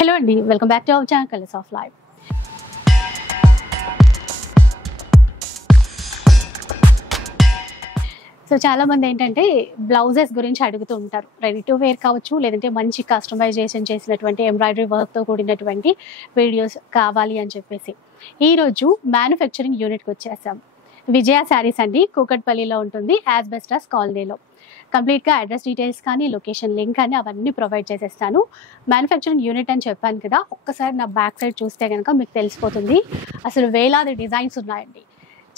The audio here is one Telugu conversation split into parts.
హలో అండి, welcome back to our channel colours of life. So చాలా మంది ఏంటంటే బ్లౌజెస్ గురించి అడుగుతూ ఉంటారు. రెడీ టు వేర్ కావచ్చు, లేదంటే మంచి కస్టమైజేషన్ చేసినటువంటి ఎంబ్రాయిడరీ వర్క్తో కూడినటువంటి వీడియోస్ కావాలి అని చెప్పేసి ఈరోజు మ్యానుఫ్యాక్చరింగ్ యూనిట్కి వచ్చేసాం. విజయ శారీస్ అండి, కూకట్పల్లిలో ఉంటుంది, యాజ్ బెస్ట్ యాజ్ కాలనీలో. కంప్లీట్గా అడ్రస్ డీటెయిల్స్ కానీ, లొకేషన్ లింక్ కానీ అవన్నీ ప్రొవైడ్ చేసేస్తాను. మ్యానుఫ్యాక్చరింగ్ యూనిట్ అని చెప్పాను కదా, ఒక్కసారి నా బ్యాక్ సైడ్ చూస్తే కనుక మీకు తెలిసిపోతుంది. అసలు వేలాది డిజైన్స్ ఉన్నాయండి.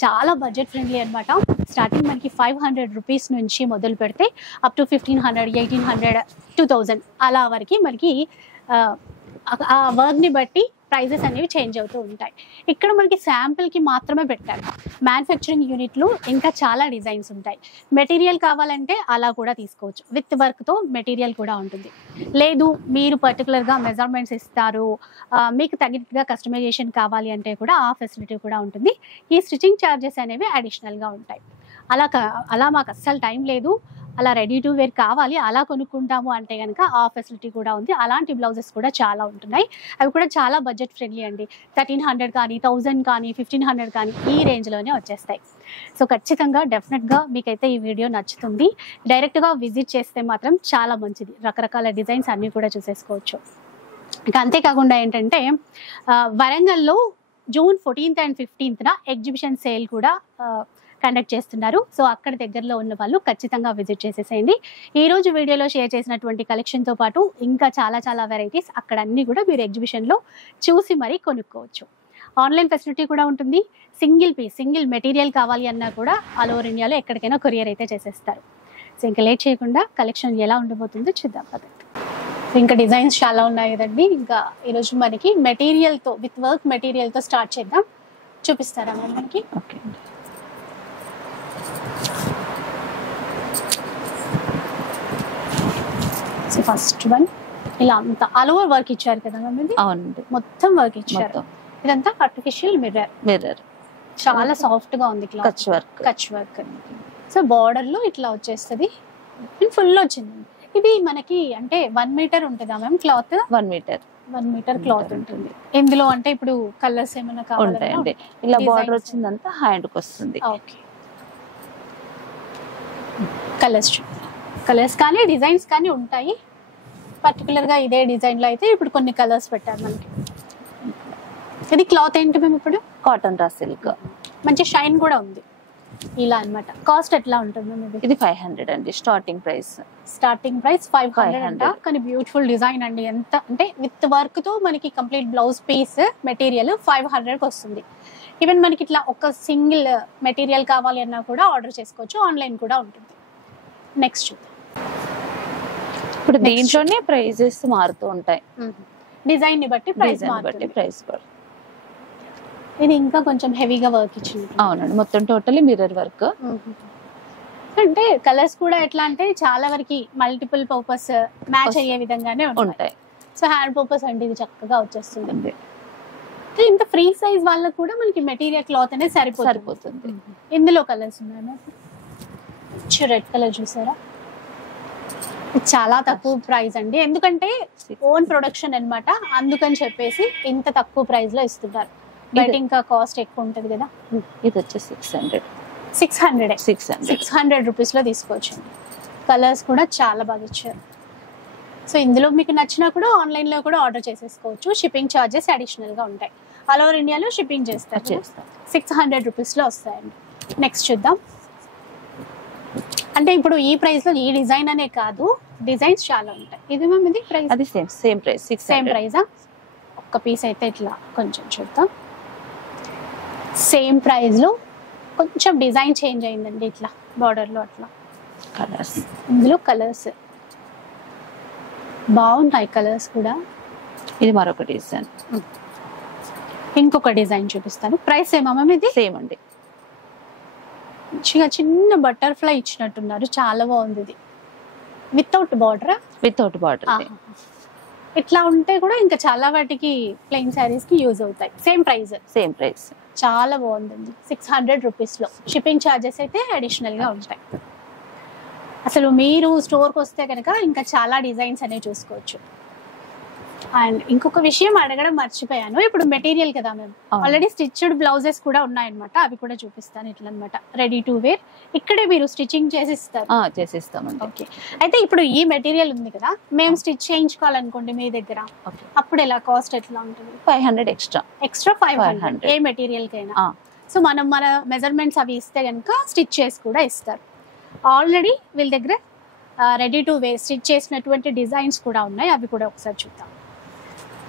చాలా బడ్జెట్ ఫ్రెండ్లీ అనమాట. స్టార్టింగ్ మనకి 500 రూపీస్ నుంచి మొదలు పెడితే అప్ టు 1500, 1800, 2000 అలా వరకు మనకి ఆ వర్క్ని బట్టి ప్రైజెస్ అనేవి చేంజ్ అవుతూ ఉంటాయి. ఇక్కడ మనకి శాంపిల్కి మాత్రమే పెట్టాను. మ్యానుఫ్యాక్చరింగ్ యూనిట్లో ఇంకా చాలా డిజైన్స్ ఉంటాయి. మెటీరియల్ కావాలంటే అలా కూడా తీసుకోవచ్చు, విత్ వర్క్తో మెటీరియల్ కూడా ఉంటుంది. లేదు మీరు పర్టికులర్గా మెజర్మెంట్స్ ఇస్తారు, మీకు తగినట్టుగా కస్టమైజేషన్ కావాలి అంటే కూడా ఆ ఫెసిలిటీ కూడా ఉంటుంది. ఈ స్టిచ్చింగ్ ఛార్జెస్ అనేవి అడిషనల్గా ఉంటాయి. అలా మాకు అస్సలు టైం లేదు, అలా రెడీ టు వేర్ కావాలి అలా కొనుక్కుంటాము అంటే కనుక ఆ ఫెసిలిటీ కూడా ఉంది. అలాంటి బ్లౌజెస్ కూడా చాలా ఉంటున్నాయి. అవి కూడా చాలా బడ్జెట్ ఫ్రెండ్లీ అండి. 1300 కానీ, 1000 కానీ, 1500 కానీ ఈ రేంజ్లోనే వచ్చేస్తాయి. సో ఖచ్చితంగా డెఫినెట్గా మీకైతే ఈ వీడియో నచ్చుతుంది. డైరెక్ట్గా విజిట్ చేస్తే మాత్రం చాలా మంచిది. రకరకాల డిజైన్స్ అన్నీ కూడా చూసేసుకోవచ్చు. ఇక అంతేకాకుండా ఏంటంటే వరంగల్లో June 14th and 15th exhibition sale కూడా కండక్ట్ చేస్తున్నారు. సో అక్కడ దగ్గరలో ఉన్న వాళ్ళు ఖచ్చితంగా విజిట్ చేసేసేయండి. ఈ రోజు వీడియోలో షేర్ చేసినటువంటి కలెక్షన్తో పాటు ఇంకా చాలా చాలా వెరైటీస్ అక్కడ అన్నీ కూడా మీరు ఎగ్జిబిషన్లో చూసి మరీ కొనుక్కోవచ్చు. ఆన్లైన్ ఫెసిలిటీ కూడా ఉంటుంది. సింగిల్ మెటీరియల్ కావాలి అన్నా కూడా ఆల్ ఓవర్ ఇండియాలో ఎక్కడికైనా కొరియర్ అయితే చేసేస్తారు. సో ఇంకా లేట్ చేయకుండా కలెక్షన్ ఎలా ఉండబోతుందో చూద్దాం పదండి. సో ఇంకా డిజైన్స్ చాలా ఉన్నాయి కదండి. ఇంకా ఈరోజు మనకి మెటీరియల్తో, విత్ వర్క్ మెటీరియల్తో స్టార్ట్ చేద్దాం. చూపిస్తారా మనకి? ఓకే. సో ఫస్ట్ వన్ ఇలా అంతా ఆల్ ఓవర్ వర్క్ ఇచ్చారు కదా మ్యామ్. ఇది అవునండి, మొత్తం వర్క్ ఇచ్చారు. ఇదంతా ఆర్టిఫిషియల్ మిర్రర్ చాలా సాఫ్ట్ గా ఉంది. కచ్ వర్క్. సో బార్డర్ లో ఇట్లా వచ్చేస్తుంది, ఫుల్ వచ్చింది. ఇది మనకి అంటే 1 మీటర్ ఉంటుందా మ్యామ్ క్లాత్? 1 మీటర్ క్లాత్ ఉంటుంది. ఇందులో అంటే ఇప్పుడు కలర్స్ ఏమైనా కావాలంటే ఇలా బార్డర్ వచ్చిందంతా హ్యాండ్ కి వస్తుంది. ఓకే. కలర్స్ కానీ డిజైన్స్ కానీ ఉంటాయి. పర్టికులర్ గా ఇదే డిజైన్ లో అయితే ఇప్పుడు కొన్ని కలర్స్ పెట్టారు మనకి. ఇది క్లాత్ ఏంటి మేము ఇప్పుడు? Cotton raw silk. మంచి షైన్ కూడా ఉంది ఇలా అన్నమాట. కాస్ట్ ఎట్లా ఉంటుంది మేము? ఇది 500 అండి స్టార్టింగ్ ప్రైస్. 500 కానీ బ్యూటిఫుల్ డిజైన్ అండి. ఎంత అంటే విత్ వర్క్ తో మనకి కంప్లీట్ బ్లౌజ్ పీస్ మెటీరియల్ 500కి వస్తుంది. ఈవెన్ మనకి ఇట్లా ఒక సింగిల్ మెటీరియల్ కావాలి అన్నా కూడా ఆర్డర్ చేసుకోవచ్చు. ఆన్లైన్ కూడా ఉంటుంది. నెక్స్ట్ ఇప్పుడు దీంట్లోనే ప్రైజెస్ మారుతూ ఉంటాయి. డిజైన్ ని బట్టి ప్రైస్. ఇది ఇంకా కొంచెం హెవీగా వర్క్ ఇచ్చింది. అవునండి, మొత్తం టోటల్లీ మిర్రర్ వర్క్. అంటే కలర్స్ కూడా ఎట్లా అంటే చాలా వరకు మల్టిపుల్ పర్పస్ మ్యాచ్ అయ్యే విధంగానే ఉంటాయి. సో హ్యాండ్ పర్పస్ అంటే ఇది చక్కగా వచ్చేస్తుంది. ఇంత ఫ్రీ సైజ్ వాళ్ళకు కూడా మనకి మెటీరియల్ క్లాత్ అనేది సరిపోతుంది. ఇందులో కలర్స్ ఉన్నాయి. రెడ్ కలర్ చూసారా? చాలా తక్కువ ప్రైస్ అండి, ఎందుకంటే ఓన్ ప్రొడక్షన్ అన్నమాట. అందుకని చెప్పేసి ఇంత తక్కువ ప్రైస్ లో ఇస్తున్నారు. బయట ఇంకా కాస్ట్ ఎక్కువ ఉంటది కదా. ఇది వచ్చి 600 రూపీస్ లో తీసుకోవచ్చు. కలర్స్ కూడా చాలా బాగా ఇచ్చారు. సో ఇందులో మీకు నచ్చినా కూడా ఆన్లైన్ లో కూడా ఆర్డర్ చేసేసుకోవచ్చు. షిప్పింగ్ ఛార్జెస్ అడిషనల్ గా ఉంటాయి. ఆల్ ఓవర్ ఇండియాలో షిప్పింగ్ చేస్తారు. 600 రూపీస్ లో వస్తాయండి. నెక్స్ట్ చూద్దాం. అంటే ఇప్పుడు ఈ ప్రైస్ లో ఈ డిజైన్ అనే కాదు, డిజైన్స్ చాలా ఉంటాయి. ఇది మ్యామ్ ఇది ప్రైస్? అది సేమ్ ప్రైస్. సేమ్ ప్రైజా? ఒక్క పీస్ అయితే ఇట్లా కొంచెం చూద్దాం. సేమ్ ప్రైస్ లో కొంచెం డిజైన్ చేంజ్ అయిందండి. ఇట్లా బార్డర్ లో అట్లా కలర్స్. ఇందులో కలర్స్ బాగున్నాయి. కలర్స్ కూడా. ఇది మరొక డిజైన్. ఇంకొక డిజైన్ చూపిస్తాను. ప్రైస్ ఏమా మ్యామ్? ఇది సేమ్ అండి. మంచిగా చిన్న బటర్ఫ్లై ఇచ్చినట్టున్నారు, చాలా బాగుంది. ఇది వితౌట్ బార్డర్. ఇట్లా ఉంటే కూడా ఇంకా చాలా వాటికి ప్లెయిన్ శారీస్ కి యూజ్ అవుతాయి. Same price. చాలా బాగుందండి. 600 రూపీస్ లో. షిప్పింగ్ ఛార్జెస్ అయితే అడిషనల్ గా ఉంటాయి. అసలు మీరు స్టోర్కి వస్తే కనుక ఇంకా చాలా డిజైన్స్ అనేవి చూసుకోవచ్చు. అండ్ ఇంకొక విషయం అడగడం మర్చిపోయాను, ఇప్పుడు మెటీరియల్ కదా మేము ఆల్రెడీ స్టిచ్డ్ బ్లౌజెస్ కూడా ఉన్నాయన్నమాట, అవి కూడా చూపిస్తాను. ఇట్లా అనమాట రెడీ టు వేర్, ఇక్కడే మీరు స్టిచ్చింగ్ చేసిస్తారు. చేసిస్తామండి. ఓకే, అయితే ఇప్పుడు ఈ మెటీరియల్ ఉంది కదా, మేము స్టిచ్ చేయించుకోవాలనుకోండి మీ దగ్గర, అప్పుడు ఎలా కాస్ట్ ఎట్లా ఉంటుంది? 500 ఎక్స్ట్రా 500 ఏ మెటీరియల్ కైనా. సో మనం మన మెజర్మెంట్స్ అవి ఇస్తే కనుక స్టిచ్ చేసి కూడా ఇస్తారు. ఆల్రెడీ వీళ్ళ దగ్గర రెడీ టు వేర్ స్టిచ్ చేసినటువంటి డిజైన్స్ కూడా ఉన్నాయి, అవి కూడా ఒకసారి చూద్దాం.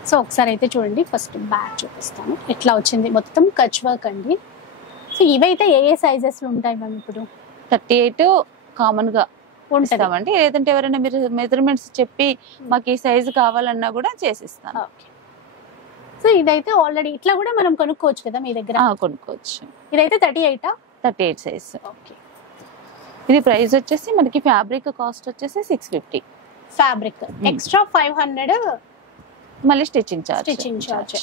సో ఒకసారి అయితే చూడండి, ఫస్ట్ బ్యాక్ చూపిస్తాను. ఎట్లా వచ్చింది, మొత్తం కచ్ వర్క్ అండి. సో ఇవైతే ఏ సైజెస్లో ఉంటాయి మ్యామ్? ఇప్పుడు 38 కామన్గా ఉంటామండి, లేదంటే ఎవరైనా మీరు మెజర్మెంట్స్ చెప్పి మాకు ఈ సైజు కావాలన్నా కూడా చేసిస్తాను. ఓకే, సో ఇదైతే ఆల్రెడీ ఇట్లా కూడా మనం కొనుక్కోవచ్చు కదా మీ దగ్గర? కొనుక్కోవచ్చు. ఇదైతే 38 సైజ్. ఓకే, ఇది ప్రైస్ వచ్చేసి మనకి ఫ్యాబ్రిక్ కాస్ట్ వచ్చేసి 650. ఫ్యాబ్రిక్ ఎక్స్ట్రా 500 మళ్ళీ stitching charge.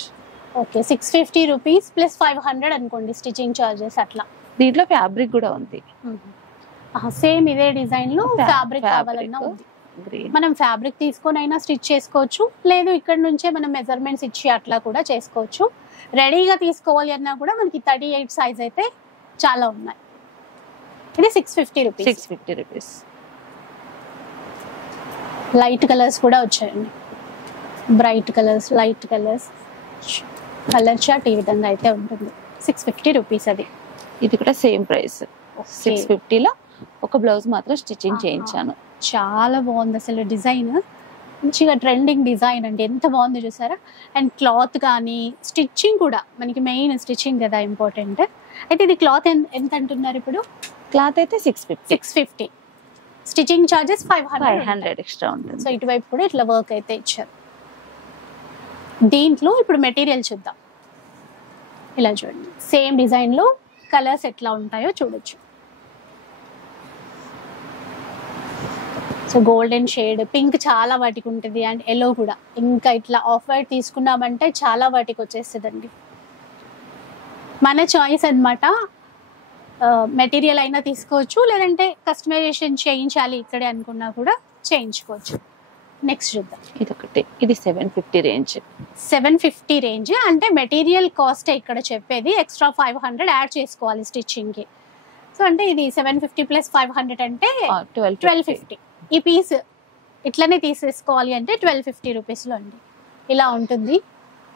Okay, 650 rupees plus 500 అనుకోండి స్టిచ్చింగ్ చార్జెస్. అట్లా దీంట్లో ఫ్యాబ్రిక్ కూడా ఉంది. సేమ్ ఇదే డిజైన్ లో ఫ్యాబ్రిక్ కావాలన్నా ఉంది. మనం ఫ్యాబ్రిక్ తీసుకొని అయినా స్టిచ్ చేసుకోవచ్చు, లేదు ఇక్కడ నుంచే మనం మెజర్మెంట్స్ ఇచ్చి అట్లా కూడా చేసుకోవచ్చు. రెడీగా తీసుకోవాలి అన్నా కూడా మనకి 38 సైజ్ అయితే చాలా ఉన్నాయి. ఇది 650 రూపీస్. లైట్ కలర్స్ కూడా వచ్చాయండి, bright colours, light colours, colour chart ఈ విధంగా అయితే ఉంటుంది. 650 రూపీస్. అది ఇది కూడా సేమ్ ప్రైస్. 650లో ఒక బ్లౌజ్ మాత్రం స్టిచ్చింగ్ చేయించాను. చాలా బాగుంది అసలు, డిజైన్ మంచిగా ట్రెండింగ్ డిజైన్ అండి, ఎంత బాగుంది చూసారా. అండ్ క్లాత్ కానీ స్టిచ్చింగ్ కూడా, మనకి మెయిన్ స్టిచ్చింగ్ కదా ఇంపార్టెంట్. అయితే ఇది క్లాత్ ఎంత అంటున్నారు ఇప్పుడు? క్లాత్ అయితే 650. స్టిచ్చింగ్ చార్జెస్ 500 ఎక్స్ట్రా ఉంటుంది. సో ఇటువైపు కూడా ఇట్లా వర్క్ అయితే ఇచ్చారు. దీంట్లో ఇప్పుడు మెటీరియల్ చూద్దాం. ఇలా చూడండి, సేమ్ డిజైన్ లో కలర్స్ ఎట్లా ఉంటాయో చూడొచ్చు. సో గోల్డెన్ షేడ్, పింక్ చాలా వాటికి ఉంటుంది, అండ్ ఎల్లో కూడా. ఇంకా ఇట్లా ఆఫ్ వైట్ తీసుకున్నామంటే చాలా వాటికి వచ్చేస్తుందండి. మన చాయిస్ అన్నమాట. మెటీరియల్ అయినా తీసుకోవచ్చు, లేదంటే కస్టమైజేషన్ చేయించాలి ఇక్కడే అనుకున్నా కూడా చేయించుకోవచ్చు. నెక్స్ట్ చూద్దాం. ఇది 750 రేంజ్. 750 రేంజ్ అంటే మెటీరియల్ కాస్ట్ ఇక్కడ చెప్పేది, ఎక్స్ట్రా 500 యాడ్ చేసుకోవాలి స్టిచ్చింగ్ కి. సో అంటే ఇది 750 ప్లస్ 500 అంటే 1250. ఈ పీస్ ఇట్లనే తీసేసుకోవాలి అంటే 1250 రూపీస్లో అండి. ఇలా ఉంటుంది,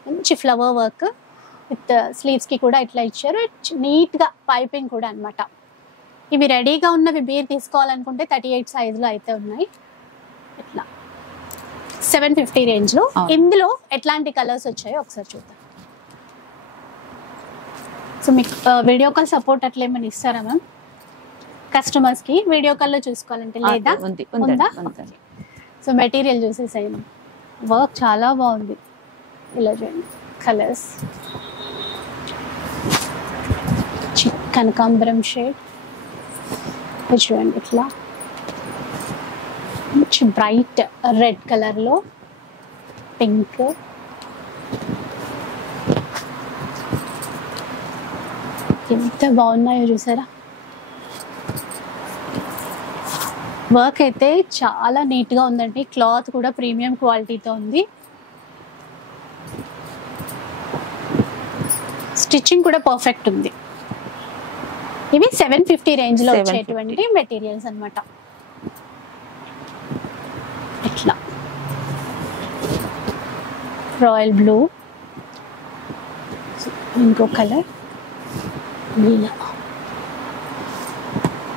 మంచి ఫ్లవర్ వర్క్ విత్ స్లీవ్స్ కి కూడా ఇట్లా ఇచ్చారు, నీట్ గా పైపింగ్ కూడా అన్నమాట. ఇవి రెడీగా ఉన్నవి బీర్ తీసుకోవాలనుకుంటే 38 సైజులో అయితే ఉన్నాయి. ఇట్లా 750 రేంజ్ లో. ఇందులో ఎట్లాంటి కలర్స్ వచ్చాయో ఒకసారి చూద్దాం. సో మీకు వీడియో కాల్ సపోర్ట్ అట్లా ఏమైనా ఇస్తారా మ్యామ్ కస్టమర్స్ కి? వీడియో కాల్ లో చూసుకోవాలంటే లేదా? ఉందా? సో మెటీరియల్ చూసేసాయి, వర్క్ చాలా బాగుంది. ఇలా చూడండి కలర్స్, కనకాంబరం షేడ్ చూడండి, ఇట్లా మంచి బ్రైట్ రెడ్ కలర్ లో పింక్, ఎంత బాగున్నాయో చూసారా. వర్క్ అయితే చాలా నీట్ గా ఉందండి, క్లాత్ కూడా ప్రీమియం క్వాలిటీతో ఉంది. స్టిచ్చింగ్ కూడా పర్ఫెక్ట్ ఉంది. ఇవి 750 రేంజ్ లో వచ్చేటువంటి మెటీరియల్స్ అన్నమాట. ఇట్లా రాయల్ బ్లూ, ఇంకో కలర్ నీలా.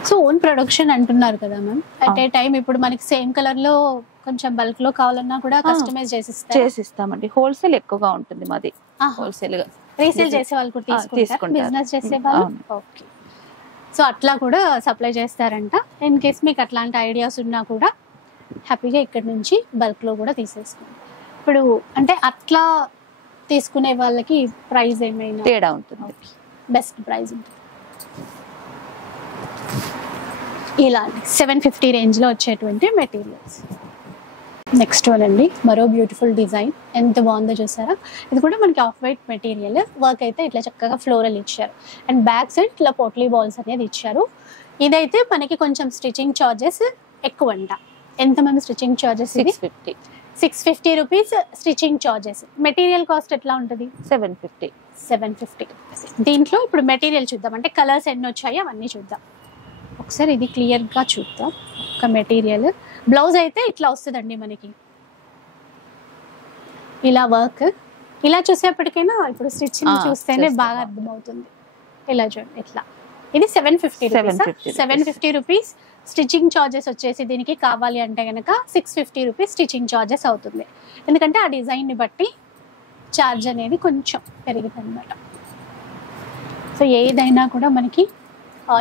సో ఓన్ ప్రొడక్షన్ అంటున్నారు కదా మ్యామ్, అట్ ఏ టైం ఇప్పుడు మనకి సేమ్ కలర్ లో కొంచెం బల్క్ లో కావాలన్నా కూడా కస్టమైజ్ చేసిస్తామండి. హోల్సేల్ ఎక్కువగా ఉంటుంది మాది. హోల్సేల్ గా రీసేల్ చేసే వాళ్ళు కూడా తీసుకుంటారు, బిజినెస్ చేసే వాళ్ళు. ఓకే, సో అట్లా కూడా సప్లై చేస్తారంట. ఇన్ కేస్ మీకు అట్లాంటి ఐడియాస్ ఉన్నా కూడా హ్యాపీగా ఇక్కడ నుంచి బల్క్ లో కూడా తీసేసుకోండి. ఇప్పుడు అంటే అట్లా తీసుకునే వాళ్ళకి ప్రైస్ ఏమైనా తేడా ఉంటుంది? బెస్ట్ ప్రైస్ ఉంటుంది. ఇలా 750 రేంజ్ లో వచ్చేటువంటి మెటీరియల్స్. నెక్స్ట్ వన్ అండి, మరో బ్యూటిఫుల్ డిజైన్, ఎంత బాగుందో చూసారా. ఇది కూడా మనకి ఆఫ్ వైట్ మెటీరియల్, వర్క్ అయితే ఇట్లా చక్కగా ఫ్లోరల్ ఇచ్చారు, అండ్ బ్యాక్ సైడ్ ఇట్లా పోట్లీ బాల్స్ అనేది ఇచ్చారు. ఇదైతే మనకి కొంచెం స్టిచ్చింగ్ చార్జెస్ ఎక్కువ అంట. ఎంత మంది stitching charges? 650. 650 rupees stitching charges. Material cost ఎట్లా ఉంటుంది? 750. 750. దీంట్లో ఇప్పుడు మెటీరియల్ చూద్దాం, అంటే కలర్స్ ఎన్ని వచ్చాయో అవన్నీ చూద్దాం. ఒకసారి ఇది క్లియర్గా చూద్దాం. ఒక మెటీరియల్ బ్లౌజ్ అయితే ఇట్లా వస్తుందండి మనకి, ఇలా వర్క్. ఇలా చూసేప్పటికైనా ఇప్పుడు స్టిచ్చింగ్ చూస్తేనే బాగా అర్థమవుతుంది. ఇలా చూడండి ఇట్లా. ఇది 750 రూపీస్ స్టిచ్చింగ్ చార్జెస్ వచ్చేసి. దీనికి కావాలి అంటే కనుక 650 రూపీస్ స్టిచ్చింగ్ చార్జెస్ అవుతుంది. ఎందుకంటే ఆ డిజైన్ని బట్టి ఛార్జ్ అనేది కొంచెం పెరిగింది అనమాట. సో ఏదైనా కూడా మనకి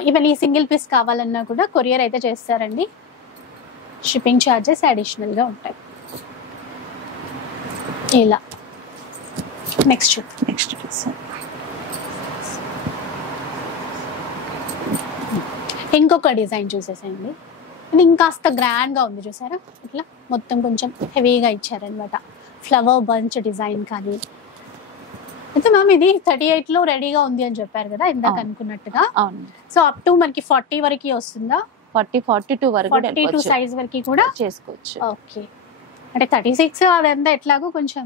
ఈవెన్ ఈ సింగిల్ పీస్ కావాలన్నా కూడా కొరియర్ అయితే చేస్తారండి. షిప్పింగ్ ఛార్జెస్ అడిషనల్గా ఉంటాయి. ఇలా నెక్స్ట్ ఇంకొక డిజైన్ చూసేసేయండి. ఇది ఇంకాస్త గ్రాండ్గా ఉంది చూసారా, ఇట్లా మొత్తం కొంచెం హెవీగా ఇచ్చారనమాట. ఫ్లవర్ బంచ్ డిజైన్ కానీ అయితే మ్యామ్ ఇది 38లో రెడీగా ఉంది అని చెప్పారు కదా ఇందాక అనుకున్నట్టుగా. అవును. సో అప్ టు మనకి 40 వరకు వస్తుందా? 42 వరకు 42 సైజ్ వరకు కూడా చేసుకోవచ్చు. ఓకే, అంటే 36 అదంతా ఎట్లాగో కొంచెం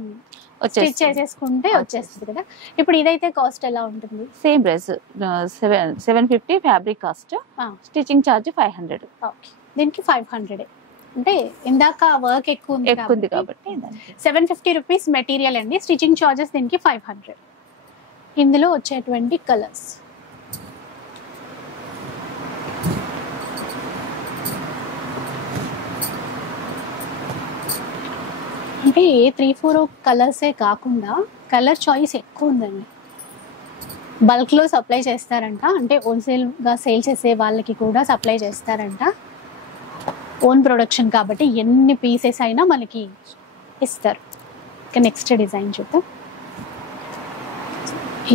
స్టిచ్ చేసేసుకుంటే వచ్చేస్తుంది కదా. ఇప్పుడు ఇదైతే కాస్ట్ ఎలా ఉంటుంది? Same price 750 fabric cost, stitching charge 500. Okay, దీనికి 500. అంటే ఇందాక వర్క్ ఎక్కువ ఉంది కాబట్టి 750 రూపీస్ మెటీరియల్ అండి. స్టిచ్చింగ్ ఛార్జెస్ దీనికి 500. ఇందులో వచ్చేటువంటి కలర్స్ అంటే 3-4 కలర్సే కాకుండా కలర్ చాయిస్ ఎక్కువ ఉందండి. బల్క్లో సప్లై చేస్తారంట, అంటే హోల్సేల్గా సేల్ చేసే వాళ్ళకి కూడా సప్లై చేస్తారంట. ఓన్ ప్రొడక్షన్ కాబట్టి ఎన్ని పీసెస్ అయినా మనకి ఇస్తారు. ఇక నెక్స్ట్ డిజైన్ చూద్దాం.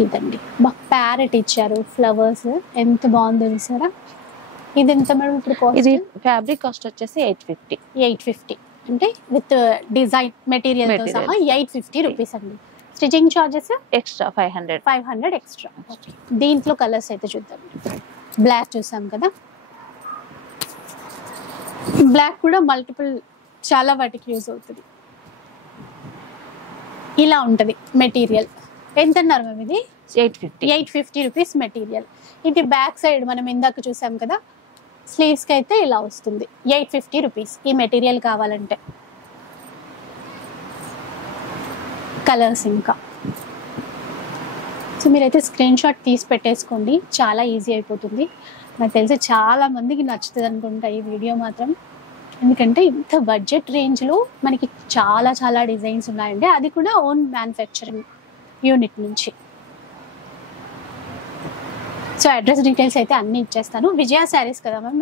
ఇదండి మాకు ప్యారెట్ ఇచ్చారు, ఫ్లవర్స్ ఎంత బాగుందో చూసారా. ఇది ఎంత మేడం ఇప్పుడు కాస్ట్? ఇది ఫ్యాబ్రిక్ కాస్ట్ వచ్చేసి 850. అంటే విత్ డిజైన్ మెటీరియల్ తో సహా 850 రూపీస్ అండి. Stitching charges extra 500 extra. దీంట్లో కలర్స్ అయితే చూద్దాం. బ్లాక్ చూసాం కదా, బ్లాక్ కూడా మల్టిపుల్ చాలా వాటికి యూజ్ అవుతుంది. ఇలా ఉంటుంది మెటీరియల్. ఎంత అన్నారు మేము? ఇది 850 రూపీస్ మెటీరియల్. ఇది బ్యాక్ సైడ్ మనం ఇందాక చూసాం కదా, స్లీవ్స్కి అయితే ఇలా వస్తుంది. 850 రూపీస్ ఈ మెటీరియల్ కావాలంటే. కలర్స్ ఇంకా సో మీరైతే స్క్రీన్ షాట్ తీసి పెట్టేసుకోండి, చాలా ఈజీ అయిపోతుంది. నాకు తెలిసి చాలా మందికి నచ్చుతుంది అనుకుంటా ఈ వీడియో మాత్రం. ఎందుకంటే ఇంత బడ్జెట్ రేంజ్లో మనకి చాలా చాలా డిజైన్స్ ఉన్నాయండి, అది కూడా ఓన్ మ్యానుఫ్యాక్చరింగ్ యూనిట్ నుంచి. సో అడ్రస్ డీటెయిల్స్ అయితే అన్ని ఇచ్చేస్తాను. విజయ శారీస్ కదా మ్యామ్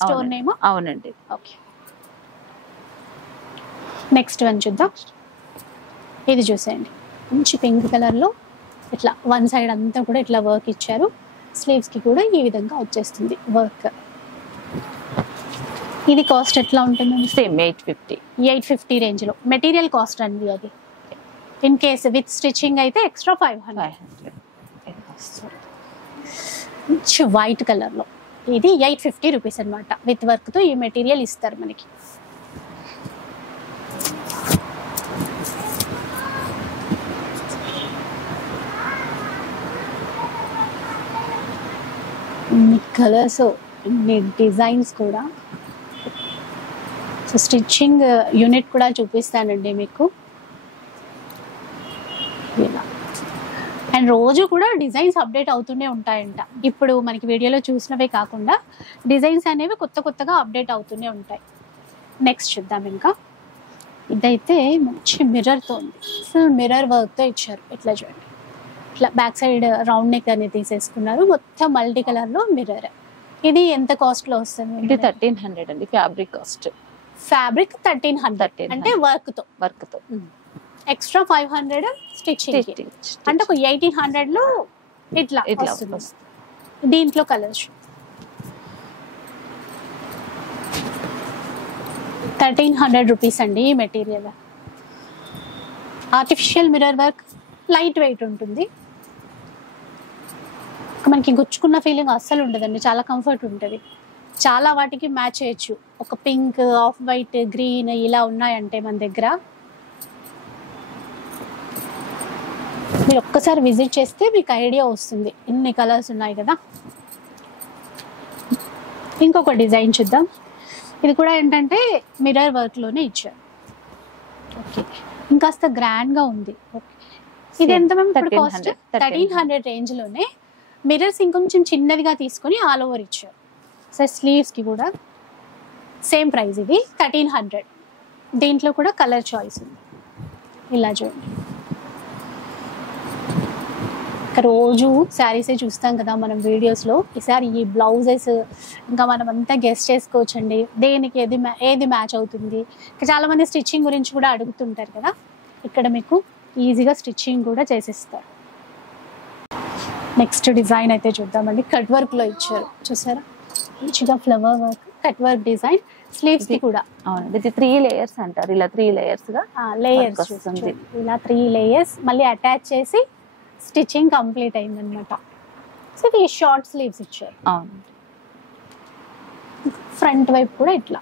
స్టోర్ నేమ్? అవునండి. ఓకే, నెక్స్ట్ వన్ చూద్దాం. ఇది చూసేయండి, మంచి పింక్ కలర్లో ఇట్లా వన్ సైడ్ అంతా కూడా ఇట్లా వర్క్ ఇచ్చారు. స్లీవ్స్కి కూడా ఈ విధంగా వచ్చేస్తుంది వర్క్. ఇది కాస్ట్ ఎట్లా ఉంటుంది? సేమ్ 850 రేంజ్లో మెటీరియల్ కాస్ట్ అండి అది. ఇన్ కేస్ విత్ స్టిచ్చింగ్ అయితే ఎక్స్ట్రా 500. మంచి వైట్ కలర్లో ఇది 850 రూపీస్ అనమాట. విత్ వర్క్తో ఈ మెటీరియల్ ఇస్తారు మనకి. కలర్స్ డిజైన్స్ కూడా. సో స్టిచ్చింగ్ యూనిట్ కూడా చూపిస్తానండి మీకు ఇలా. అండ్ రోజు కూడా డిజైన్స్ అప్డేట్ అవుతూనే ఉంటాయంట. ఇప్పుడు మనకి వీడియోలో చూసినవే కాకుండా డిజైన్స్ అనేవి కొత్త కొత్తగా అప్డేట్ అవుతూనే ఉంటాయి. నెక్స్ట్ చూద్దాం. ఇంకా ఇదైతే మంచి మిర్రర్తో ఉంది, ఫుల్ మిర్రర్ వర్క్తో ఇచ్చారు. ఇట్లా చూడండి, ఇట్లా బ్యాక్ సైడ్ రౌండ్ నెక్ అనేది తీసేసుకున్నారు, మొత్తం మల్టీ కలర్లో మిర్రర్. ఇది ఎంత కాస్ట్లో వస్తుంది? ఇది 1300 అండి ఫ్యాబ్రిక్ కాస్ట్. ఫ్యాబ్రిక్ 1300 అంటే వర్క్తో ఎక్స్ట్రా 500 స్టిచ్చింగ్, అంటే ఒక 1800లో ఇట్లా వస్తుంది. దీంట్లో కలర్స్ 1300 రూపీస్ అండి ఈ material. Artificial mirror work, light weight ఉంటుంది, మనకి గుచ్చుకున్న ఫీలింగ్ అస్సలు ఉండదండి, చాలా కంఫర్ట్ ఉంటుంది. చాలా వాటికి మ్యాచ్ చేయొచ్చు. ఒక పింక్, ఆఫ్ వైట్, గ్రీన్ ఇలా ఉన్నాయంటే మన దగ్గర మీరు ఒక్కసారి విజిట్ చేస్తే మీకు ఐడియా వస్తుంది, ఇన్ని కలర్స్ ఉన్నాయి కదా. ఇంకొక డిజైన్ చూద్దాం. ఇది కూడా ఏంటంటే మిర్రర్ వర్క్లోనే ఇచ్చారు. ఓకే, ఇంకాస్త గ్రాండ్గా ఉంది. ఓకే, ఇది ఎంత మ్యామ్ ఇప్పుడు కాస్ట్? 1300 రేంజ్లోనే మిర్రర్స్ ఇంకొంచెం చిన్నదిగా తీసుకొని ఆల్ ఓవర్ ఇచ్చారు. సో స్లీవ్స్కి కూడా సేమ్ ప్రైస్, ఇది 1300. దీంట్లో కూడా కలర్ చాయిస్ ఉంది. ఇలా చూడండి, రోజు శారీసే చూస్తాం కదా మనం వీడియోస్లో. ఈసారి ఈ బ్లౌజెస్ ఇంకా మనం అంతా గెస్ట్ చేసుకోవచ్చండి, దేనికి ఏది మ్యాచ్ అవుతుంది. చాలామంది స్టిచ్చింగ్ గురించి కూడా అడుగుతుంటారు కదా, ఇక్కడ మీకు ఈజీగా స్టిచ్చింగ్ కూడా చేసిస్తారు. నెక్స్ట్ డిజైన్ అయితే చూద్దామండి. కట్ వర్క్లో ఇచ్చారు, చూసారా, మంచిగా flower work, cut work design. Sleeves కి కూడా అవునండి, ఇది 3 లేయర్స్ అంటారు. ఇలా 3 లేయర్స్ గా లేయర్స్ వస్తుంది. ఇలా 3 లేయర్స్ మళ్ళీ అటాచ్ చేసి స్టిచ్చింగ్ కంప్లీట్ అయిందనమాట. సో ఇది షార్ట్ స్లీవ్స్ ఇచ్చారు. అవును, ఫ్రంట్ వైపు కూడా ఇట్లా.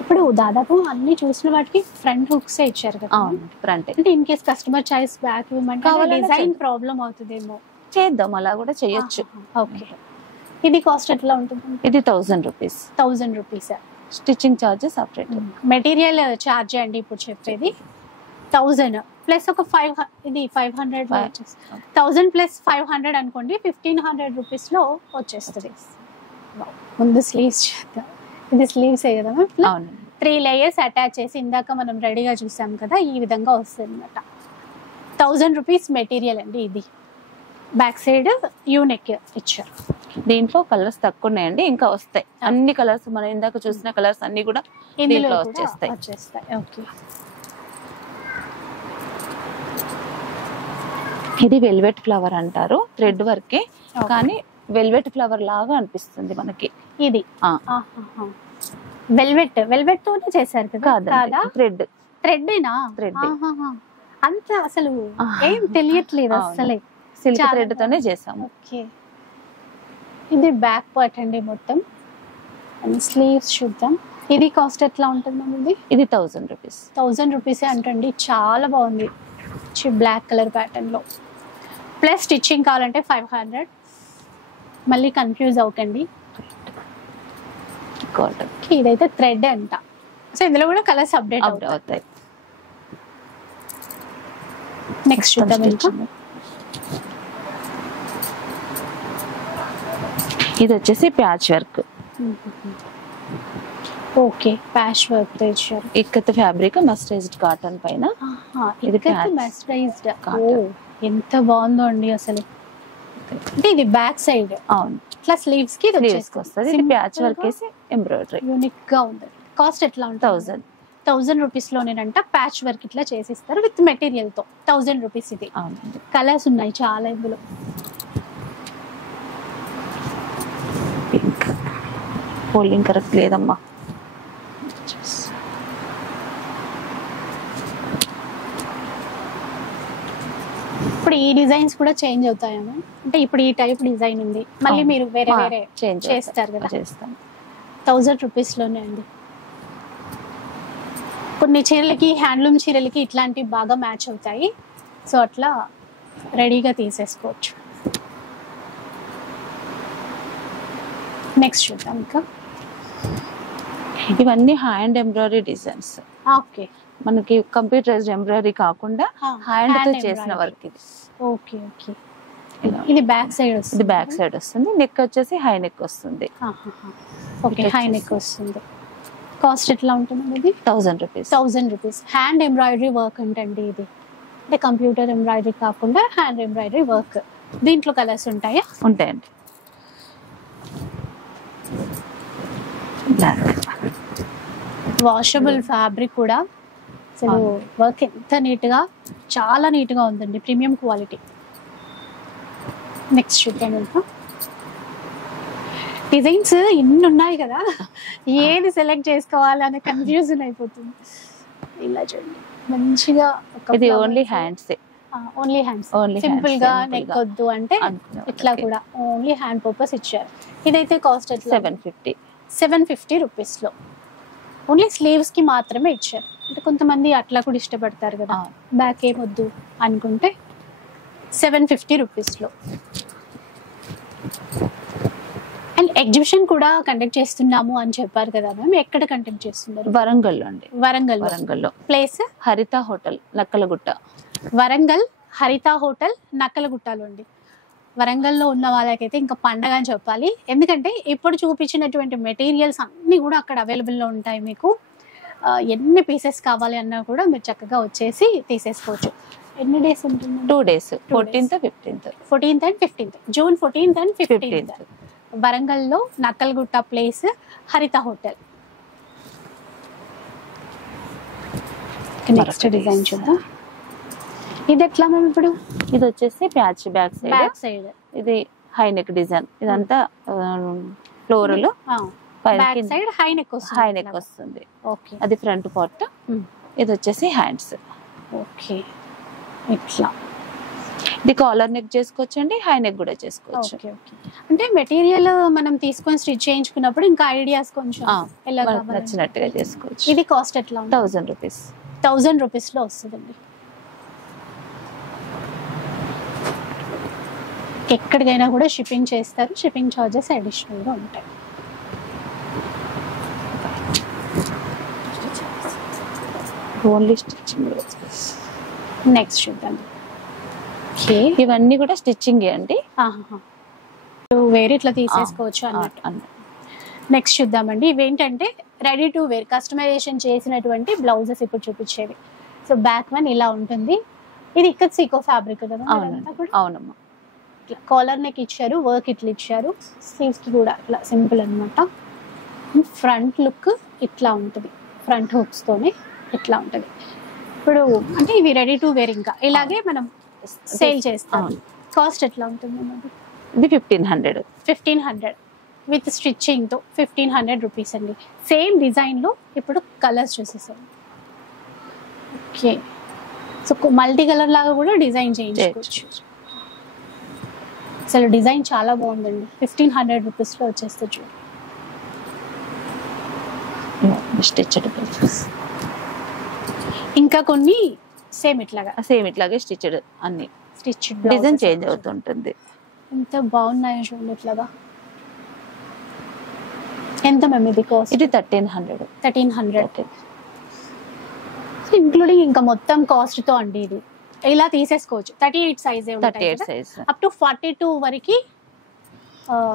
ఇప్పుడు దాదాపు అన్ని చూసిన వాటికి ఫ్రంట్ హుక్సే ఇచ్చారు కదా. ఫ్రంట్ అంటే in case customer choice back ఇవ్వమంటే డిజైన్ ప్రాబ్లం అవుతుందేమో, చేద్దాం, అలా కూడా చేయొచ్చు. ఓకే, ఇది కాస్ట్ ఎట్లా ఉంటుంది? ఇది 1000 rupees. 1000 rupees. Stitching charges separate. Material charge అండి ఇప్పుడు చెప్పేది. 1000 ప్లస్ ఒక 500, ఇది 500 1000 ప్లస్ 500 అనుకోండి, 1500 రూపీస్లో వచ్చేస్తుంది. ముందు స్లీవ్స్ చేద్దాం. ఇది స్లీవ్స్ కదా, 3 లేయర్స్ అటాచ్ చేసి ఇందాక మనం రెడీగా చూసాం కదా, ఈ విధంగా వస్తుంది అనమాట. 1000 రూపీస్ మెటీరియల్ అండి ఇది. బ్యాక్ సైడ్ యూనెక్ ఇచ్చారు. దీంట్లో కలర్స్ తక్కువ ఉన్నాయండి, ఇంకా వస్తాయి. అన్ని కలర్స్ మనం ఇందాక చూసిన కలర్స్ అన్ని కూడా ఇందులో వచ్చేస్తాయి. ఓకే, ఇది వెల్వెట్ ఫ్లవర్ అంటారు, థ్రెడ్ వర్కే, కానీ వెల్వెట్ ఫ్లవర్ లాగా అనిపిస్తుంది మనకి. ఇది వెల్వెట్ తోనే చేశారు కదా? థ్రెడ్నా? థ్రెడ్ అంత అసలు ఏం తెలియట్లేదు అసలే. సిల్క్ థ్రెడ్ తోనే చేసాము. ఓకే, ఇది బ్యాక్ పార్ట్ అండి మొత్తం. స్లీవ్స్ చూద్దాం. ఇది కాస్ట్ ఎట్లా ఉంటుంది? ఇది 1000 రూపీస్. 1000 రూపీసే అంటండి, చాలా బాగుంది. బ్లాక్ కలర్ ప్యాటర్న్ లో ప్లస్ స్టిచ్చింగ్ కావాలంటే 500. మళ్ళీ కన్ఫ్యూజ్ అవుతండి. ఇదైతే థ్రెడ్ అంట. సో ఇందులో కూడా కలర్స్ అప్డేట్ అవుతాయి. నెక్స్ట్ చూద్దాం. ఇది వచ్చేసి patch work. Okay, patch work ఇచ్చారు. ఇక్కత్ ఫ్యాబ్రిక్ మస్టరైజ్డ్ కాటన్ పైన. ఇది మస్టరైజ్డ్ కాటన్. ఎంత బాగుందో అండి అసలు. అంటే ఇది బ్యాక్ సైడ్. అవును, ఇట్లా స్లీవ్స్ కి ఇది వస్తుంది. ఇది ప్యాచ్ వర్క్ వేసి ఎంబ్రాయిడరీ. యూనిక్ గా ఉంది. కాస్ట్ ఎట్లా ఉంటుంది? 1000 రూపీస్ లోనేనంట. ప్యాచ్ వర్క్ ఇట్లా చేసిస్తారు విత్ మెటీరియల్ తో. 1000 రూపీస్ ఇది. కలర్స్ ఉన్నాయి చాలా ఇందులో. పింక్ ఫోల్డింగ్ కరెక్ట్ లేదమ్మా. ఇప్పుడు ఈ డిజైన్స్ కూడా చేంజ్ అవుతాయేమో. అంటే ఇప్పుడు ఈ టైప్ డిజైన్ ఉంది, మళ్ళీ మీరు వేరే వేరే చేంజ్ చేస్తారు కదా. చేస్తాం. 1000 రూపీస్ లోనే అండి. కొన్ని చీరలకి, హ్యాండ్లూమ్ చీరలకి ఇట్లాంటివి బాగా మ్యాచ్ అవుతాయి. సో అట్లా రెడీగా తీసేసుకోవచ్చు. నెక్స్ట్ చూద్దాం. ఇంకా ఇవన్నీ హ్యాండ్ ఎంబ్రాయిడరీ డిజైన్స్. ఓకే, మనకి కంప్యూటరైజ్డ్ ఎంబ్రాయిడరీ కాకుండా హ్యాండ్ తో చేసిన వర్క్ ఇది. ఓకే ఓకే, ఇది బ్యాక్ సైడ్ వస్తుంది. ఇది బ్యాక్ సైడ్ వస్తుంది. నెక్ వచ్చేసి హై నెక్ వస్తుంది. ఓకే, హై నెక్ వస్తుంది. కాస్ట్ ఎట్లా ఉంటుంది? ఇది 1000 rupees. 1000 rupees. Hand embroidery work అంటండి ఇది. అంటే కంప్యూటర్ ఎంబ్రాయిడరీ కాకుండా హ్యాండ్ ఎంబ్రాయిడరీ వర్క్. దీంట్లో కలర్స్ ఉంటాయా? ఉంటాయండి. వాషబుల్ ఫ్యాబ్రిక్ కూడా. అసలు వర్క్ ఎంత నీట్గా, చాలా నీట్గా ఉందండి. Premium quality. నెక్స్ట్ చూద్దాం. ఇంకా డిజైన్స్ ఇన్ని ఉన్నాయి కదా, ఏది సెలెక్ట్ చేసుకోవాలనే కన్ఫ్యూజన్ అయిపోతుంది. ఇలా చూడండి, మంచిగా. ఇది only hands. Only hands. Simple గా నెక్ వద్దు అంటే ఇట్లా కూడా ఓన్లీ హ్యాండ్ పర్పస్ ఇచ్చారు. ఇదైతే కాస్ట్ 750 రూపీస్ లో. ఓన్లీ స్లీవ్స్ కి మాత్రమే ఇచ్చారు. అంటే కొంతమంది అట్లా కూడా ఇష్టపడతారు కదా, బ్యాక్ ఏమొద్దు అనుకుంటే 750 రూపీస్లో. అండ్ ఎగ్జిబిషన్ కూడా కండక్ట్ చేస్తున్నాము అని చెప్పారు కదా మ్యామ్, ఎక్కడ కండక్ట్ చేస్తున్నారు? వరంగల్లో అండి. వరంగల్లో ప్లేస్ హరిత హోటల్ నక్కలగుట్ట. వరంగల్ హరిత హోటల్ నక్కలగుట్టలో అండి. వరంగల్లో ఉన్న వాళ్ళకైతే ఇంకా పండగ అని చెప్పాలి, ఎందుకంటే ఇప్పుడు చూపించినటువంటి మెటీరియల్స్ అన్నీ కూడా అక్కడ అవైలబుల్లో ఉంటాయి మీకు. ఎన్ని పీసెస్ కావాలి అన్నా కూడా మీరు చక్కగా వచ్చేసి తీసేసుకోవచ్చు. ఎన్ని డేస్ ఉంటుంది? 2 days, 14th, 15th. June 14th and 15th. వరంగల్లో నక్కలగుట్ట ప్లేస్ హరిత హోటల్. నెక్స్ట్ డిజైన్ చూద్దాం. ఇది ఎట్లా మ్యామ్? ఇప్పుడు ఇది వచ్చేసి ప్యాచ్ బ్యాక్ సైడ్ ఇది హై నెక్ డిజైన్. ఇదంతా floral, back side high neck వస్తుంది. ఓకే, అది ఫ్రంట్ పార్ట్. ఇది వచ్చేసి హ్యాండ్స్. ఓకే, ఇట్లా ఇది కాలర్ నెక్ చేసుకోవచ్చండి, హై నెక్ కూడా చేసుకోవచ్చు. Okay okay. అంటే మెటీరియల్ మనం తీసుకొని స్టిచ్ చేయించుకున్నప్పుడు ఇంకా ఐడియాస్ కొంచెం నచ్చినట్టుగా చేసుకోవచ్చు. ఇది కాస్ట్ ఎట్లా? 1000 రూపీస్. 1000 రూపీస్లో వస్తుందండి. ఎక్కడికైనా కూడా షిప్పింగ్ చేస్తారు, షిప్పింగ్ ఛార్జెస్ అడిషనల్గా ఉంటాయి. Only stitching. నెక్స్ట్ చూద్దాం. ఇవన్నీ కూడా స్టిచ్చింగ్ అండి, వేరే ఇట్లా తీసేసుకోవచ్చు అన్నట్టు. నెక్స్ట్ చూద్దామండి. ఇవేంటంటే రెడీ టు వేర్ కస్టమైజేషన్ చేసినటువంటి బ్లౌజెస్ ఇప్పుడు చూపించేవి. సో బ్యాక్ వన్ ఇలా ఉంటుంది. ఇది ఇక్కడ సీకో ఫ్యాబ్రిక్ కదా? అవునమ్మా. ఇట్లా కాలర్ నెక్ ఇచ్చారు, వర్క్ ఇట్లా ఇచ్చారు, స్లీవ్స్ కి కూడా ఇట్లా సింపుల్ అనమాట. ఫ్రంట్ లుక్ ఇట్లా ఉంటుంది, ఫ్రంట్ హుక్స్ తోనే ఇట్లా ఉంటుంది. ఇప్పుడు అంటే ఇవి రెడీ టు వేర్, ఇంకా ఇలాగే మనం సేల్ చేస్తాం. కాస్ట్ ఎట్లా ఉంటుంది? ఇది 1500. 1500 విత్ స్టిచ్చింగ్ తో 1500 రూపీస్ అండి. సేమ్ డిజైన్ లో ఇప్పుడు కలర్స్ చూసేసాం. ఓకే, సో మల్టీ కలర్ లాగా కూడా డిజైన్ చేయించుకోవచ్చు. అసలు డిజైన్ చాలా బాగుందండి. 1500 రూపీస్లో వచ్చేస్తే చూడు. ఇంకా కొన్ని సేమ్ ఇట్లాగే స్టిచ్డ్ అన్ని స్టిచ్డ్ డిజైన్ చేంజ్ అవుతుంటుంది. ఎంత బాగున్నాయో చూడండి ఇట్లాగా. ఎంత మ్యామ్ ఇది కాస్ట్? ఇది 1300. ఇంక్లూడింగ్ ఇంకా మొత్తం కాస్ట్ తో అండి. ఇది ఇలా తీసేసుకోవచ్చు. 38 సైజ్ అప్ టు 42 వరకు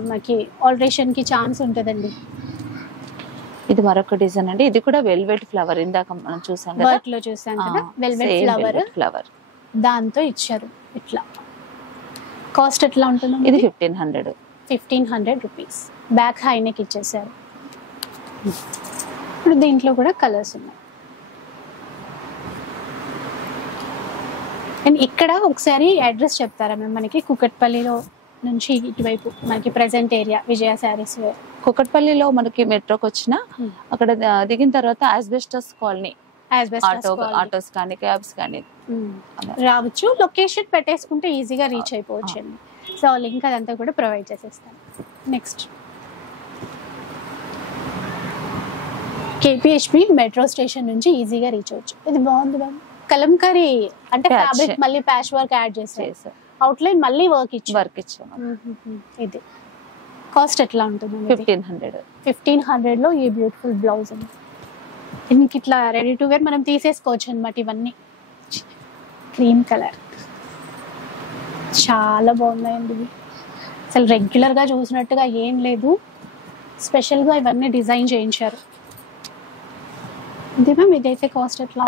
మనకి ఆల్టరేషన్ కి ఛాన్స్ ఉంటుందండి. ఇది మరొక డిజైన్ అండి. ఇది కూడా వెల్వెట్ ఫ్లవర్, ఇందాక మనం చూసాం కదా, వర్క్ లో చూసాం కదా, వెల్వెట్ ఫ్లవర్ దాంతో ఇచ్చారు. ఇట్లా కాస్ట్ ఎట్లా ఉంటుంది? ఇది 1500 రూపీస్. బ్యాక్ హై నెక్ ఇచ్చేసారు. ఇప్పుడు దీంట్లో కూడా కలర్స్ ఉన్నాయి. అండ్ ఇక్కడ ఒకసారి అడ్రస్ చెప్తారా మేము? మనకి కుకట్పల్లిలో నుంచి ఇటువైపు మనకి ప్రెసెంట్ ఏరియా విజయ శారీస్. కుకట్పల్లిలో మనకి మెట్రోకి వచ్చిన అక్కడ దిగిన తర్వాత ఆస్బెస్టస్ కాలనీ, ఆటోస్ కానీ క్యాబ్స్ కానీ రావచ్చు. లొకేషన్ పెట్టేసుకుంటే ఈజీగా రీచ్ అయిపోవచ్చు అండి. సో లింక్ అదంతా కూడా ప్రొవైడ్ చేసేస్తాను. నెక్స్ట్ కేపీహెచ్పి మెట్రో స్టేషన్ నుంచి ఈజీగా రీచ్ అవ్వచ్చు. ఇది బాగుంది మ్యామ్. కలంకారీ అంటే ఫ్యాబ్రిక్ మళ్ళీ ప్యాచ్ వర్క్ యాడ్ చేసేసి అవుట్లైన్ మళ్ళీ వర్క్ ఇచ్చాం. ఇది కాస్ట్ ఎట్లా ఉంటుంది? 1500 లో ఈ బ్యూటిఫుల్ బ్లౌజ్ అండి. ఇంక ఇట్లా రెడీ టు వేర్ మనం తీసేసుకోవచ్చు అనమాట. ఇవన్నీ క్రీమ్ కలర్ చాలా బాగున్నాయండి. ఇవి అసలు రెగ్యులర్ గా చూసినట్టుగా ఏం లేదు, స్పెషల్ గా ఇవన్నీ డిజైన్ చేయించారు. ఇదైతే కాస్ట్ ఎట్లా?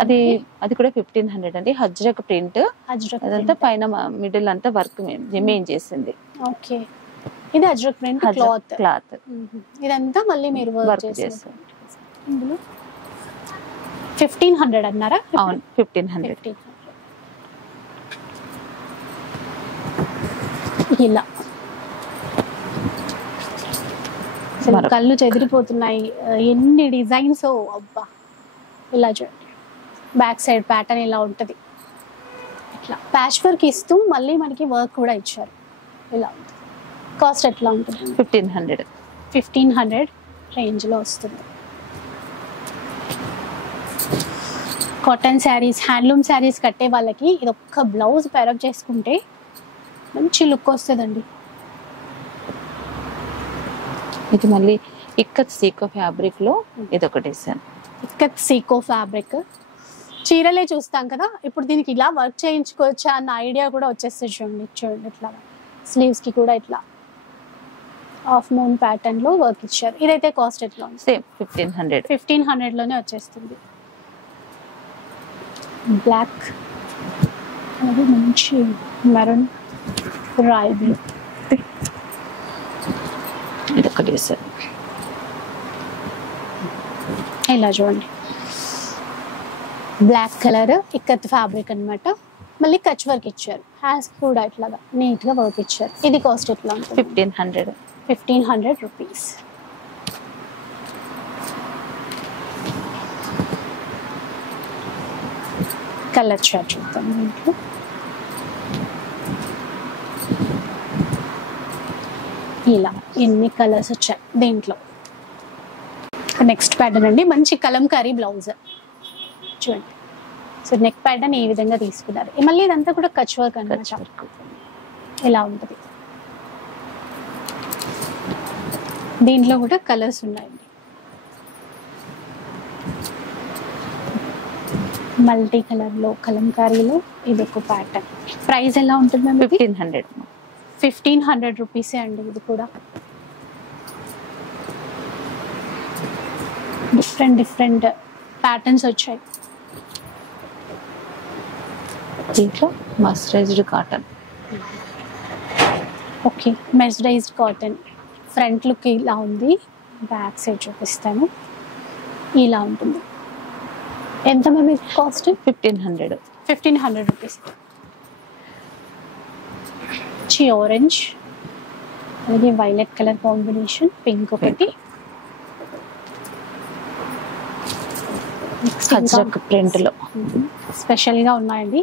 అది కూడా 1500 అండి. హజ్రక్ ప్రింట్, అదంతా పైన మిడిల్ అంతా వర్క్ మెయిన్ చేసింది. ఓకే, ఇది అజ్రక్ ప్రింట్ క్లాత్. ఇదంతా మళ్ళీ మీరు వర్క్ చేస్తారు. 1500 అన్నారా? అవును, 1500. ఇలా కళ్ళు చెదిరిపోతున్నాయి, ఎన్ని డిజైన్స్. అబ్బా, ఇలా చూడండి. బ్యాక్ సైడ్ ప్యాటర్న్ ఇలా ఉంటుంది. ఇట్లా ప్యాచ్ వర్క్ ఇస్తూ మళ్ళీ మనకి వర్క్ కూడా ఇచ్చారు. ఇలా ఉంటుంది. కాస్ట్ ఎట్లా ఉంటుంది? 1500 రేంజ్లో వస్తుంది. కాటన్ శారీస్, హ్యాండ్లూమ్ శారీస్ కట్టే వాళ్ళకి ఇది ఒక్క బ్లౌజ్ పేరప్ చేసుకుంటే మంచి లుక్ వస్తుందండి. ఇది మళ్ళీ ఇక్కత్ సీకో ఫ్యాబ్రిక్ లో ఇది ఒక డిజైన్. ఇక్కత్ సీకో ఫ్యాబ్రిక్ చీరలే చూస్తాం కదా, ఇప్పుడు దీనికి ఇలా వర్క్ చేయించుకోవచ్చా అన్న ఐడియా కూడా వచ్చేస్తుంది. చూడండి చూడండి ఇట్లా స్లీవ్స్ కి కూడా ఇట్లా హాఫ్ మూన్ ప్యాటర్న్ లో వర్క్ ఇచ్చారు. ఇదైతే కాస్ట్ ఎట్లా ఉంది? సేమ్ 1500. 1500 లోనే వచ్చేస్తుంది. బ్లాక్ అది మంచి మెరూన్ రాయల్ బ్లూ. ఇది ఒక డిజైన్. ఇలా చూడండి బ్లాక్ కలర్ ఇక్కత్ ఫ్యాబ్రిక్ అన్నమాట. మళ్ళీ కచ్ వర్క్ ఇచ్చారు, హ్యాండ్స్ కూడా ఇట్లాగా నీట్ గా వర్క్ ఇచ్చారు. ఇది కాస్ట్ ఎట్లా ఉంటుంది? 1500. 1500 రూపీస్. కలర్ చార్ట్ చూద్దాం దీంట్లో. ఇలా ఎన్ని కలర్స్ వచ్చాయి దీంట్లో. నెక్స్ట్ ప్యాటర్న్ అండి, మంచి కలంకారీ బ్లౌజ్ చూడండి. సో నెక్ ప్యాటర్న్ ఈ విధంగా తీసుకున్నారు. మళ్ళీ ఇదంతా కూడా కచ్ వర్క్ అన్నమాట. ఇలా ఉంటుంది. దీంట్లో కూడా కలర్స్ ఉన్నాయండి. మల్టీ కలర్ లో కలంకారీలో ఇది ఒక ప్యాటర్న్. ప్రైస్ ఎలా ఉంటుంది మ్యామ్? 1500. 1500 రూపీసే అండి. ఇది కూడా డిఫరెంట్ ప్యాటర్న్స్ వచ్చాయి. దీంట్లో mercerised cotton. Okay, mercerised cotton. Front look ఇలా ఉంది, బ్యాక్ సైడ్ చూపిస్తాను. ఇలా ఉంటుంది. ఎంత మ్యామ్ కాస్ట్? 1500. 1500 రూపీస్. ఆరెంజ్ అలాగే వైలెట్ కలర్ కాంబినేషన్, పింక్ ఒకటి, అజ్రక్ ప్రింట్ లో స్పెషల్ గా ఉన్నాయండి.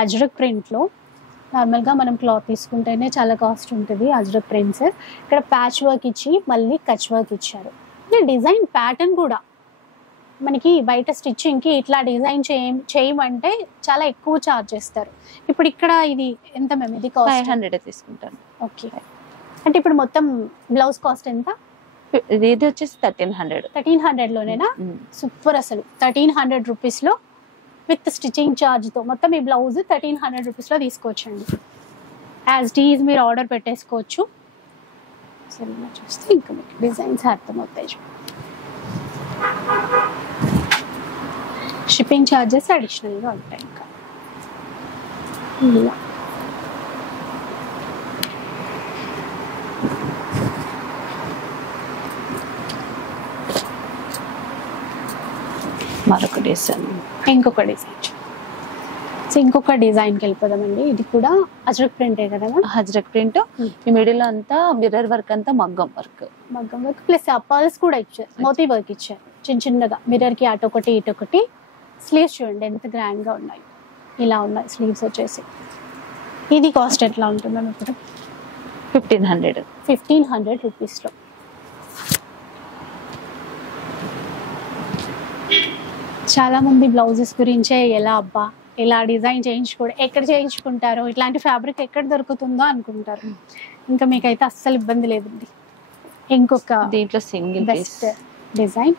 అజ్రక్ ప్రింట్ లో నార్మల్ గా మనం క్లాత్ తీసుకుంటేనే చాలా కాస్ట్ ఉంటుంది అజ్రక్ ప్రింట్స్. ఇక్కడ ప్యాచ్ వర్క్ ఇచ్చి మళ్ళీ కచ్ వర్క్ ఇచ్చారు. డిజైన్ ప్యాటర్న్ కూడా మనకి బయట స్టిచ్చింగ్ కి ఇట్లా డిజైన్ చేయమంటే చాలా ఎక్కువ చార్జ్ చేస్తారు. ఇప్పుడు ఇక్కడ ఇది ఎంత మేము? ఇది 500 తీసుకుంటాను. ఓకే, అంటే ఇప్పుడు మొత్తం బ్లౌజ్ కాస్ట్ ఎంత? ఇది వచ్చేసి 1300. 1300 లోనేనా? సూపర్. అసలు 1300 రూపీస్ లో విత్ స్టిచ్చింగ్ ఛార్జ్ తో మొత్తం ఈ బ్లౌజ్ 1300 రూపీస్ లో తీసుకోవచ్చండి. యాజ్ ఇట్ ఈజ్ మీరు ఆర్డర్ పెట్టేసుకోవచ్చు. సరే చూస్తే ఇంకా మీకు డిజైన్స్ అర్థమవుతాయి. షిప్పింగ్ ఛార్జెస్ అడిషనల్ గా ఉంటాయి. ఇంకా ఇలా మరొక డిజైన్, ఇంకొక డిజైన్. సో ఇంకొక డిజైన్కి వెళ్ళిపోదామండి. ఇది కూడా అజ్రక్ ప్రింటే కదా? అజ్రక్ ప్రింట్. ఈ మిడిల్ అంతా మిర్రర్ వర్క్, అంతా మగ్గం వర్క్ ప్లస్ పర్ల్స్ కూడా ఇచ్చారు, మోతీ వర్క్ ఇచ్చారు చిన్నగా. మిర్రర్ కి అటొకటి ఇటొకటి. స్లీవ్స్ చూడండి ఎంత గ్రాండ్ గా ఉన్నాయి. ఇలా ఉన్నాయి స్లీవ్స్ వచ్చేసి. ఇది కాస్ట్ ఎట్లా ఉంటుంది మ్యామ్ ఇప్పుడు? 1500. 1500 రూపీస్ లో. చాలా మంది బ్లౌజెస్ గురించే ఎలా అబ్బా ఇలా డిజైన్ చేయించుకోవడం, ఎక్కడ చేయించుకుంటారో, ఇట్లాంటి ఫ్యాబ్రిక్ ఎక్కడ దొరుకుతుందో అనుకుంటారు. ఇంకా మీకైతే అస్సలు ఇబ్బంది లేదండి. ఇంకొక దీంట్లో సింగిల్ బెస్ట్ డిజైన్.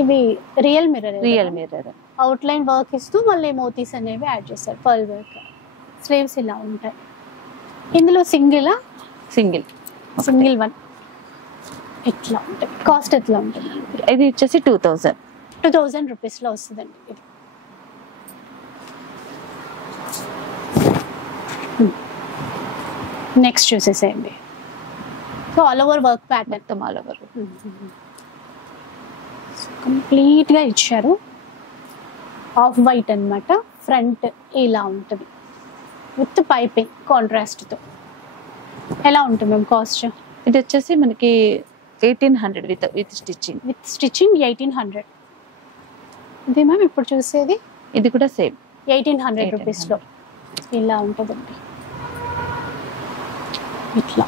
ఇవి real mirror out line work ఇస్తూ మళ్ళీ మోతీస్ అనేవి యాడ్ చేస్తారు, పర్ల్ వర్క్. స్లీవ్స్ ఇలా ఉంటాయి. ఇందులో సింగిల్ వన్ ఇట్లా ఉంటాయి. కాస్ట్ ఎట్లా ఉంటుంది? ఇది వచ్చేసి 2000 రూపీస్ లో వస్తుందండి. ఇది నెక్స్ట్ చూసేసేయండి. So all over work pattern, మొత్తం ఆల్ ఓవర్ కంప్లీట్ గా ఇచ్చారు. ఆఫ్ వైట్ అన్నమాట. ఫ్రంట్ ఇలా ఉంటుంది విత్ పైపింగ్ కాంట్రాస్ట్ తో. ఎలా ఉంటుంది మేము కాస్ట్? ఇది వచ్చేసి మనకి 1800 విత్ స్టిచ్చింగ్. 1800. ఇది మ్యామ్ ఇప్పుడు చూసేది ఇది కూడా సేమ్ 1800 రూపీస్ లో ఇలా ఉంటుందండి. ఇట్లా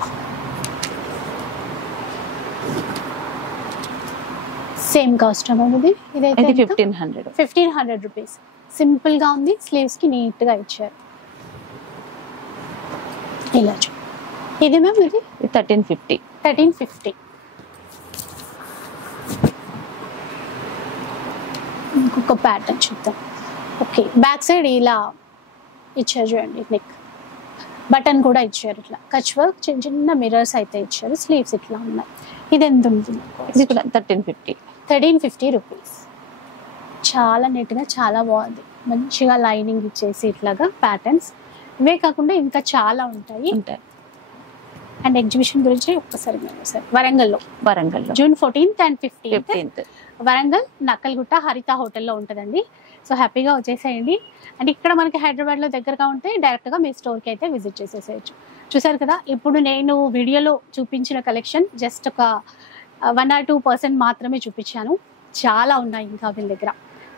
సేమ్ కాస్ట్ మ్యామ్. ఇదైతే 1500. 1500 రూపీస్. సింపుల్ గా ఉంది, స్లీవ్స్ కి నీట్ గా ఇచ్చారు. ఇలా ఇది మ్యామ్ ఇది 1350. 1350. ఇంకొక ప్యాటర్న్ చూద్దాం. ఓకే, బ్యాక్ సైడ్ ఇలా ఇచ్చారు చూడండి, నెక్ బటన్ కూడా ఇచ్చారు, ఇట్లా కచ్ వర్క్, చిన్న చిన్న మిర్రర్స్ అయితే ఇచ్చారు, స్లీవ్స్ ఇట్లా ఉన్నాయి. ఇది ఎంత ఉంటుంది? ఇది కూడా 1350. 1350 రూపీస్. చాలా నీట్గా, చాలా బాగుంది, మంచిగా లైనింగ్ ఇచ్చేసి ఇట్లాగా ప్యాటర్న్స్. ఇవే కాకుండా ఇంకా చాలా ఉంటాయి. అండ్ ఎగ్జిబిషన్ గురించి ఒక్కసారి వరంగల్లో June 14th and 15th Warangal నక్కల్గుట్ట హరిత హోటల్లో ఉంటుందండి. సో హ్యాపీగా వచ్చేసేయండి. అండ్ ఇక్కడ మనకి హైదరాబాద్లో దగ్గరగా ఉంటే డైరెక్ట్గా మీ స్టోర్కి అయితే విజిట్ చేసేసేయచ్చు. చూసారు కదా, ఇప్పుడు నేను వీడియోలో చూపించిన కలెక్షన్ జస్ట్ ఒక 1 or 2% మాత్రమే చూపించాను. చాలా ఉన్నాయి ఇంకా వీళ్ళ దగ్గర.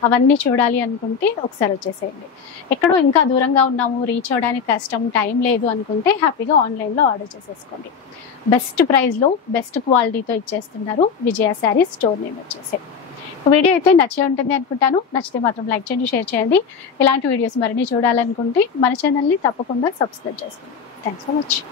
అవన్నీ చూడాలి అనుకుంటే ఒకసారి వచ్చేసేయండి. ఎక్కడో ఇంకా దూరంగా ఉన్నాము, రీచ్ అవ్వడానికి కష్టం, టైం లేదు అనుకుంటే హ్యాపీగా ఆన్లైన్లో ఆర్డర్ చేసేసుకోండి. బెస్ట్ ప్రైస్లో బెస్ట్ క్వాలిటీతో ఇచ్చేస్తున్నారు. విజయ శారీస్ స్టోర్ నేమ్ వచ్చేసి. వీడియో అయితే నచ్చే ఉంటుంది అనుకుంటాను. నచ్చితే మాత్రం లైక్ చేయండి, షేర్ చేయండి. ఇలాంటి వీడియోస్ మరిన్ని చూడాలనుకుంటే మన ఛానల్ని తప్పకుండా సబ్స్క్రైబ్ చేసుకోండి. Thanks for watching.